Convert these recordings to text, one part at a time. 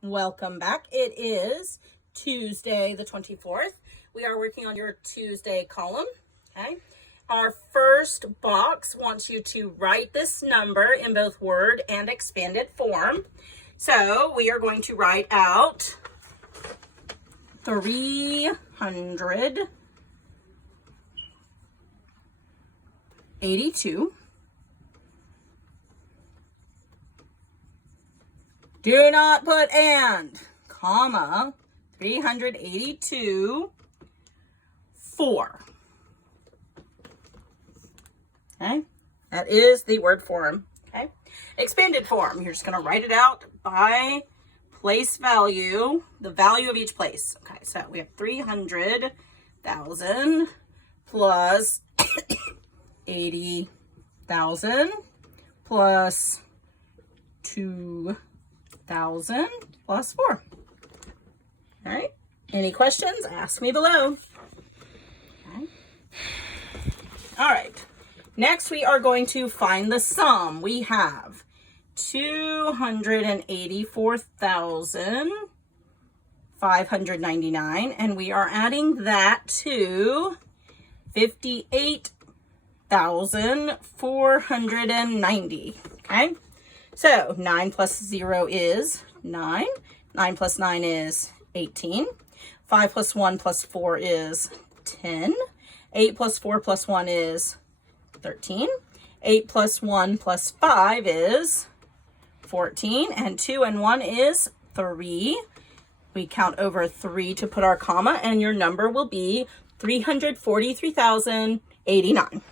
Welcome back. It is Tuesday the 24th. We are working on your Tuesday column, okay? Our first box wants you to write this number in both Word and expanded form. So we are going to write out 382. Do not put and, comma, 382, 4. Okay, that is the word form. Okay, expanded form, you're just going to write it out by place value, the value of each place. Okay, so we have 300,000 plus 80,000 plus 2,000 plus 4. All right. Any questions? Ask me below. Okay. All right. Next, we are going to find the sum. We have 284,599, and we are adding that to 58,490. Okay. So 9 plus 0 is 9. 9 plus 9 is 18. 5 plus 1 plus 4 is 10. 8 plus 4 plus 1 is 13. 8 plus 1 plus 5 is 14. And 2 and 1 is 3. We count over 3 to put our comma, and your number will be 343,089.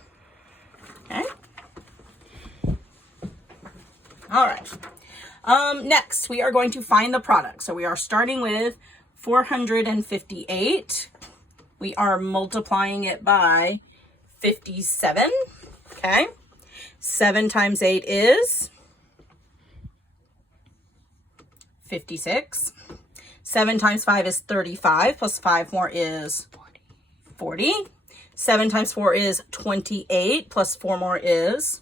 Okay. All right. Next, we are going to find the product. So we are starting with 458. We are multiplying it by 57. Okay. 7 times 8 is 56. 7 times 5 is 35, plus 5 more is 40. 7 times 4 is 28, plus 4 more is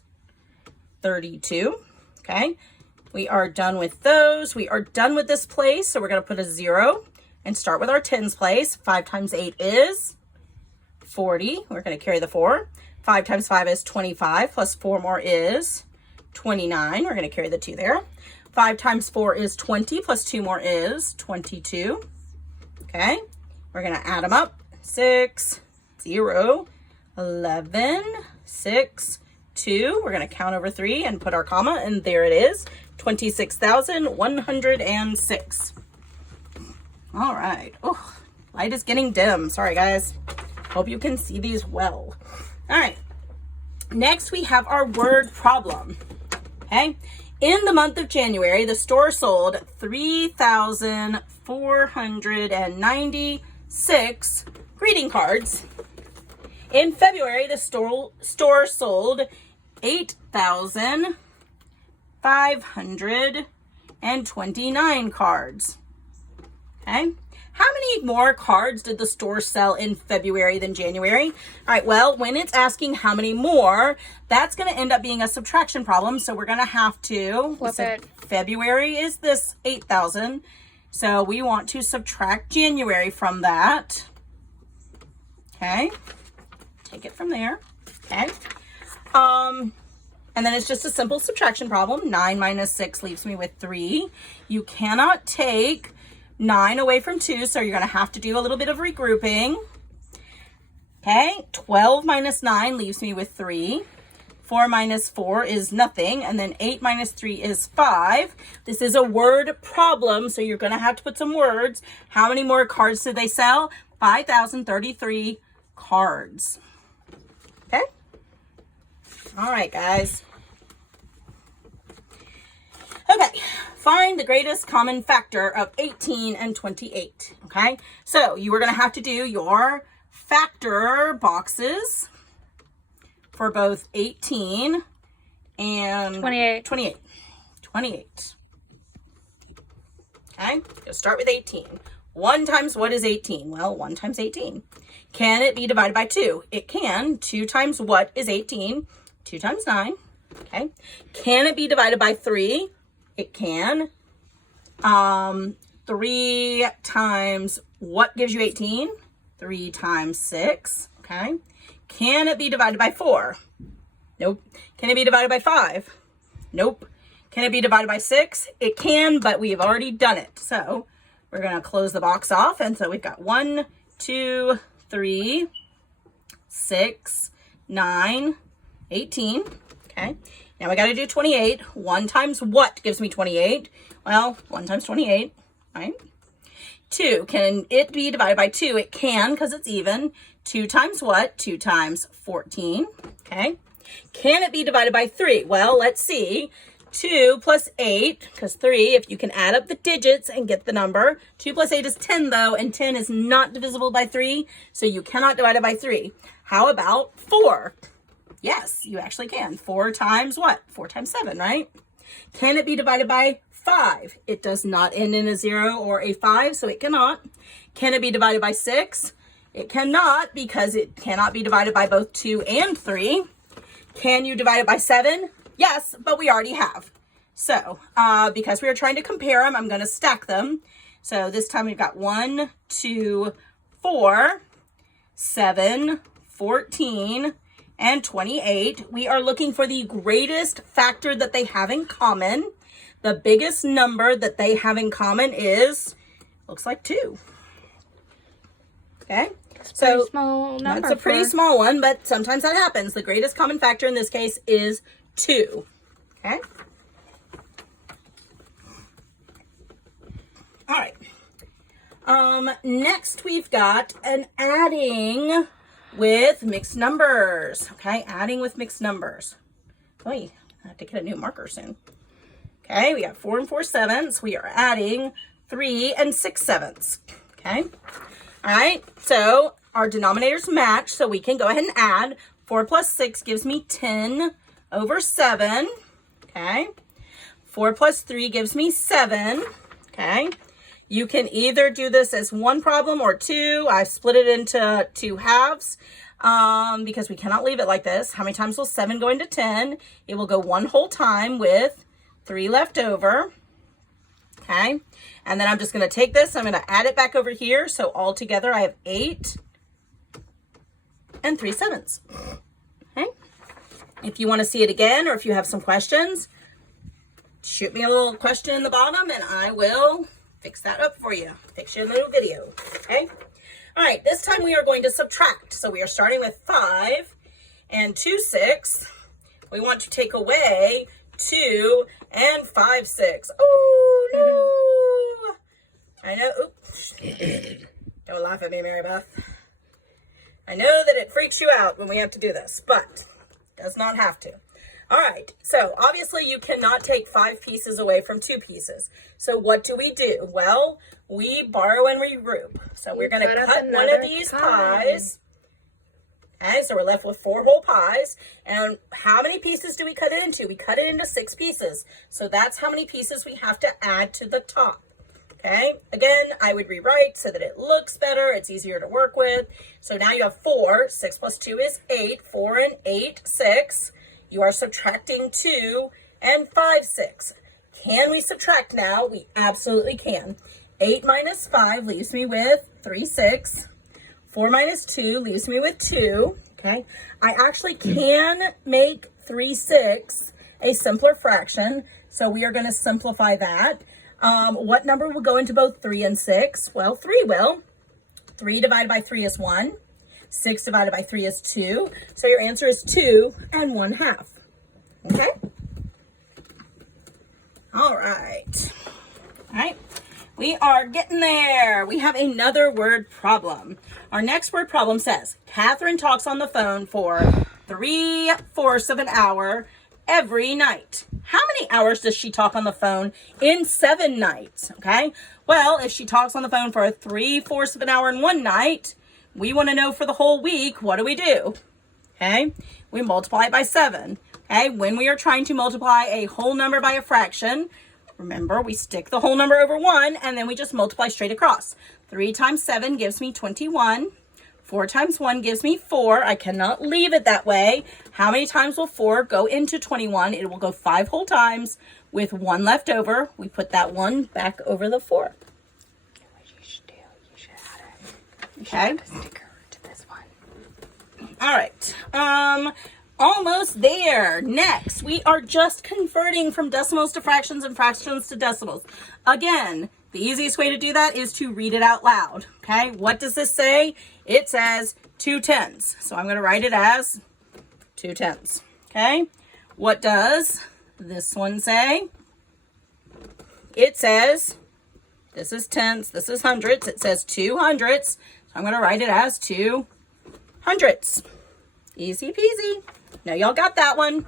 32. Okay, we are done with those. We are done with this place, so we're going to put a 0 and start with our tens place. 5 times 8 is 40. We're going to carry the 4. 5 times 5 is 25, plus 4 more is 29. We're going to carry the 2 there. 5 times 4 is 20, plus 2 more is 22. Okay, we're going to add them up. 6, 0, 11, 6, 2. We're going to count over 3 and put our comma, and there it is, 26,106. All right. Oh, light is getting dim. Sorry, guys. Hope you can see these well. All right. Next, we have our word problem. Okay. In the month of January, the store sold 3,496 greeting cards. In February, the store sold 8,529 cards. Okay. How many more cards did the store sell in February than January? All right, well, when it's asking how many more, that's going to end up being a subtraction problem. So we're going to have to, February is this 8,000. So we want to subtract January from that. Okay. Take it from there. Okay. And then it's just a simple subtraction problem. 9 minus 6 leaves me with 3. You cannot take 9 away from 2, so you're going to have to do a little bit of regrouping. Okay, 12 minus 9 leaves me with 3. 4 minus 4 is nothing, and then 8 minus 3 is 5. This is a word problem, so you're going to have to put some words. How many more cards did they sell? 5,033 cards. Okay? All right, guys. Okay, find the greatest common factor of 18 and 28, okay? So you are going to have to do your factor boxes for both 18 and 28. 28. Okay, let's start with 18. 1 times what is 18? Well, 1 times 18. Can it be divided by 2? It can. 2 times what is 18? 2 times 9. Okay. Can it be divided by 3? It can. 3 times what gives you 18? 3 times 6, okay? Can it be divided by 4? Nope. Can it be divided by 5? Nope. Can it be divided by 6? It can, but we've already done it. So we're going to close the box off. And so we've got 1, 2, 3, 6, 9, 18. Okay. Now we got to do 28. 1 times what gives me 28? Well, 1 times 28, right? 2. Can it be divided by 2? It can because it's even. 2 times what? 2 times 14. Okay. Can it be divided by 3? Well, let's see. 2 plus 8, because 3, if you can add up the digits and get the number. 2 plus 8 is 10 though, and 10 is not divisible by 3, so you cannot divide it by 3. How about 4? Yes, you actually can. 4 times what? 4 times 7, right? Can it be divided by 5? It does not end in a 0 or a 5, so it cannot. Can it be divided by 6? It cannot, because it cannot be divided by both 2 and 3. Can you divide it by 7? Yes, but we already have. So, because we are trying to compare them, I'm going to stack them. So this time we've got 1, 2, 4, 7, 14, and 28. We are looking for the greatest factor that they have in common. The biggest number that they have in common is, looks like 2. Okay. So small number. That's a pretty small one, but sometimes that happens. The greatest common factor in this case is 2. Okay. All right. Next we've got an adding with mixed numbers. Okay, adding with mixed numbers. Boy, I have to get a new marker soon. Okay, we got 4 and 4/7. We are adding 3 and 6/7. Okay. All right, so our denominators match, so we can go ahead and add. 4 plus 6 gives me 10 over 7. Okay. 4 plus 3 gives me 7. Okay. You can either do this as one problem or two. I've split it into 2 halves because we cannot leave it like this. How many times will 7 go into 10? It will go 1 whole time with 3 left over. Okay. And then I'm just going to take this. I'm going to add it back over here. So all together I have 8 and 3/7. Okay. If you want to see it again, or if you have some questions, shoot me a little question in the bottom and I will fix that up for you. Fix you a little video. Okay. All right. This time we are going to subtract. So we are starting with 5 and 2/6. We want to take away 2 and 5/6. Oh, no. I know. Oops. Don't laugh at me, Mary Beth. I know that it freaks you out when we have to do this, but does not have to. All right, so obviously you cannot take 5 pieces away from 2 pieces. So what do? Well, we borrow and regroup. So we're going to cut one of these pies. Okay, so we're left with 4 whole pies. And how many pieces do we cut it into? We cut it into 6 pieces. So that's how many pieces we have to add to the top. Okay, again, I would rewrite so that it looks better. It's easier to work with. So now you have 4. 6 plus 2 is 8. 4 and 8, 6. You are subtracting 2 and 5/6. Can we subtract now? We absolutely can. 8 minus 5 leaves me with 3/6. 4 minus 2 leaves me with 2. Okay, I actually can make 3/6 a simpler fraction. So we are going to simplify that. What number will go into both 3 and 6? Well, 3 will. 3 divided by 3 is 1. 6 divided by 3 is 2. So your answer is 2 and 1/2. Okay? All right. All right. We are getting there. We have another word problem. Our next word problem says, Catherine talks on the phone for 3/4 of an hour every night. How many hours does she talk on the phone in 7 nights? Okay. Well, if she talks on the phone for 3/4 of an hour in one night, we want to know for the whole week, what do? Okay. We multiply it by 7. Okay. When we are trying to multiply a whole number by a fraction, remember, we stick the whole number over 1 and then we just multiply straight across. 3 times 7 gives me 21. 4 times 1 gives me 4. I cannot leave it that way. How many times will 4 go into 21? It will go 5 whole times with 1 left over. We put that 1 back over the 4. What you should do, you should add Okay. a sticker to this one. All right. Almost there. Next, we are just converting from decimals to fractions and fractions to decimals. Again, the easiest way to do that is to read it out loud. Okay, what does this say? It says 2 tens. So I'm going to write it as 2 tens. Okay, what does this one say? It says, this is tenths, this is hundreds. It says 2 hundredths. So I'm going to write it as 2 hundredths. Easy peasy. Now y'all got that one.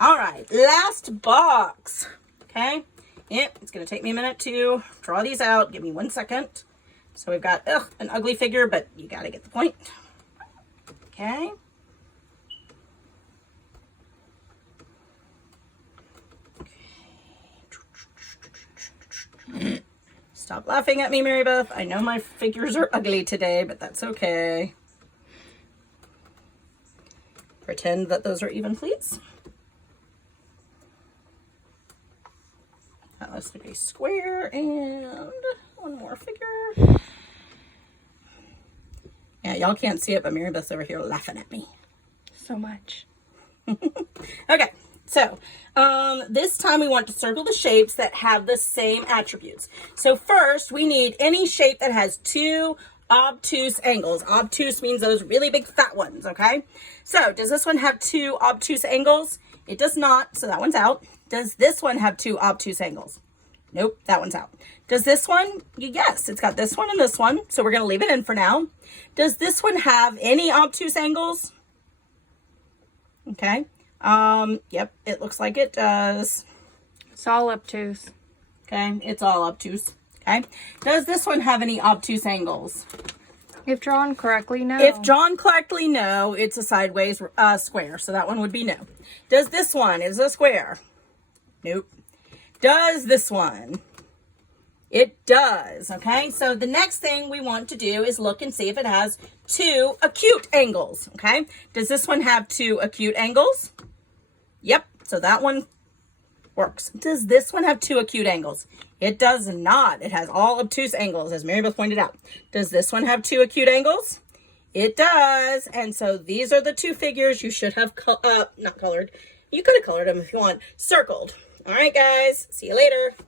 All right, last box. Okay, it's gonna take me a minute to draw these out. Give me 1 second. So we've got an ugly figure, but you gotta get the point. Okay. Stop laughing at me, Mary Beth. I know my figures are ugly today, but that's okay. Pretend that those are even, please. That looks like a square and 1 more figure. Yeah, y'all can't see it, but Mary Beth's over here laughing at me. So much. Okay, so this time we want to circle the shapes that have the same attributes. So first, we need any shape that has 2 obtuse angles. Obtuse means those really big fat ones, okay? So does this one have 2 obtuse angles? It does not, so that one's out. Does this one have 2 obtuse angles? Nope, that one's out. Does this one? Yes, it's got this one and this one, so we're going to leave it in for now. Does this one have any obtuse angles? Okay. Yep, it looks like it does. It's all obtuse. Okay, it's all obtuse. Okay. Does this one have any obtuse angles? If drawn correctly, no. If drawn correctly, no. It's a sideways square, so that one would be no. Does this one is a square? Nope. Does this one? It does. Okay, so the next thing we want to do is look and see if it has 2 acute angles. Okay, does this one have 2 acute angles? Yep, so that one works. Does this one have 2 acute angles? It does not. It has all obtuse angles, as Mary Beth pointed out. Does this one have 2 acute angles? It does. And so these are the 2 figures you should have not colored. You could have colored them if you want. Circled. All right, guys. See you later.